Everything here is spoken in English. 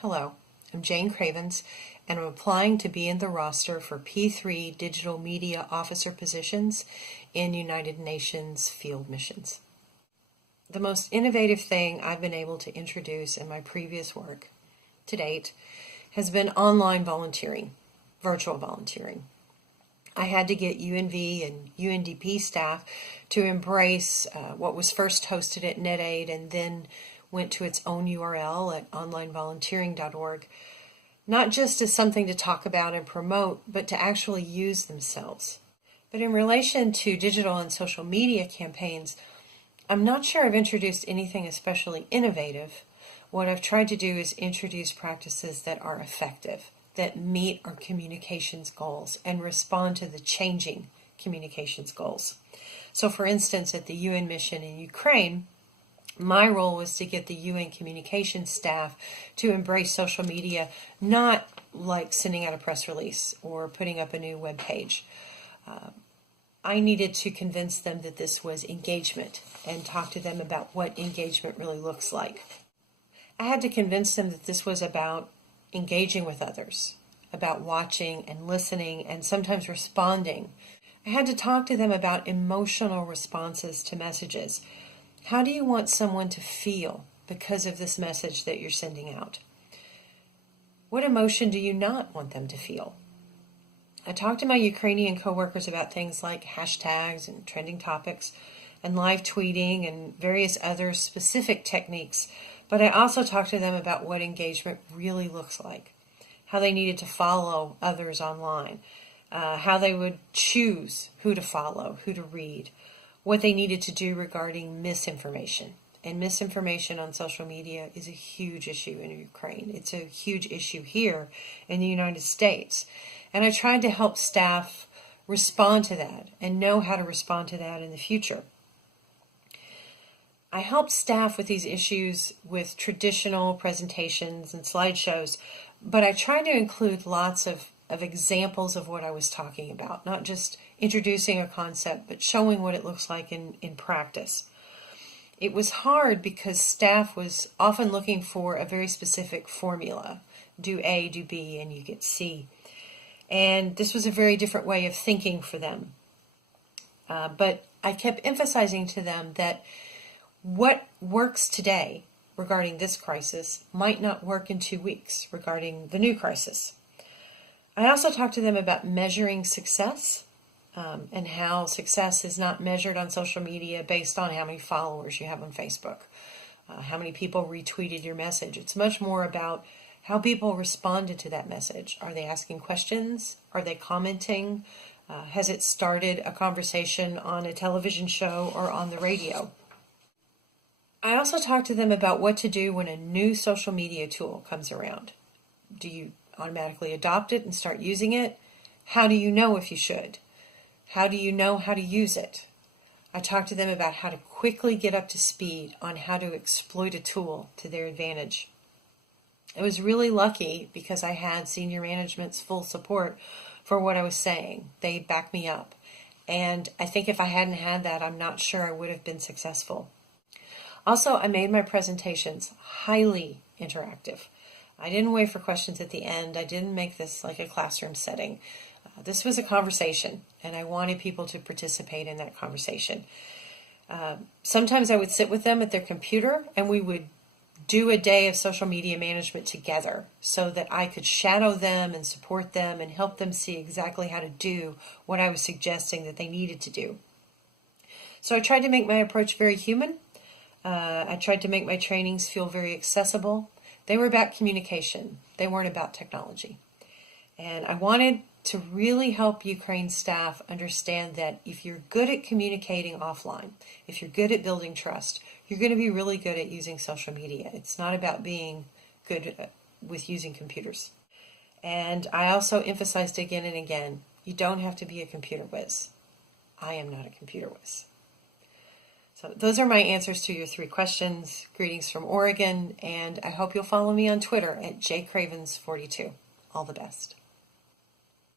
Hello, I'm Jayne Cravens, and I'm applying to be in the roster for P3 Digital Media Officer positions in United Nations field missions. The most innovative thing I've been able to introduce in my previous work to date has been online volunteering, virtual volunteering. I had to get UNV and UNDP staff to embrace what was first hosted at NetAid and then went to its own URL at onlinevolunteering.org, not just as something to talk about and promote, but to actually use themselves. But in relation to digital and social media campaigns, I'm not sure I've introduced anything especially innovative. What I've tried to do is introduce practices that are effective, that meet our communications goals and respond to the changing communications goals. So for instance, at the UN mission in Ukraine, my role was to get the UN communications staff to embrace social media, not like sending out a press release or putting up a new web page. I needed to convince them that this was engagement and talk to them about what engagement really looks like. I had to convince them that this was about engaging with others, about watching and listening and sometimes responding. I had to talk to them about emotional responses to messages. How do you want someone to feel because of this message that you're sending out? What emotion do you not want them to feel? I talked to my Ukrainian coworkers about things like hashtags and trending topics and live tweeting and various other specific techniques, but I also talked to them about what engagement really looks like, how they needed to follow others online, how they would choose who to follow, who to read, what they needed to do regarding misinformation. And misinformation on social media is a huge issue in Ukraine. It's a huge issue here in the United States. And I tried to help staff respond to that and know how to respond to that in the future. I helped staff with these issues with traditional presentations and slideshows, but I tried to include lots of examples of what I was talking about, not just introducing a concept, but showing what it looks like in practice. It was hard because staff was often looking for a very specific formula. Do A, do B, and you get C. And this was a very different way of thinking for them. But I kept emphasizing to them that what works today regarding this crisis might not work in 2 weeks regarding the new crisis. I also talked to them about measuring success and how success is not measured on social media based on how many followers you have on Facebook, how many people retweeted your message. It's much more about how people responded to that message. Are they asking questions? Are they commenting? Has it started a conversation on a television show or on the radio? I also talked to them about what to do when a new social media tool comes around. Do you automatically adopt it and start using it? How do you know if you should? How do you know how to use it? I talked to them about how to quickly get up to speed on how to exploit a tool to their advantage. I was really lucky because I had senior management's full support for what I was saying. They backed me up. And I think if I hadn't had that, I'm not sure I would have been successful. Also, I made my presentations highly interactive. I didn't wait for questions at the end. I didn't make this like a classroom setting. This was a conversation, and I wanted people to participate in that conversation. Sometimes I would sit with them at their computer, and we would do a day of social media management together so that I could shadow them and support them and help them see exactly how to do what I was suggesting that they needed to do. So I tried to make my approach very human. I tried to make my trainings feel very accessible. They were about communication. They weren't about technology. And I wanted to really help Ukraine staff understand that if you're good at communicating offline, if you're good at building trust, you're going to be really good at using social media. It's not about being good with using computers. And I also emphasized again and again, you don't have to be a computer whiz. I am not a computer whiz. So those are my answers to your 3 questions. Greetings from Oregon, and I hope you'll follow me on Twitter at jcravens42. All the best.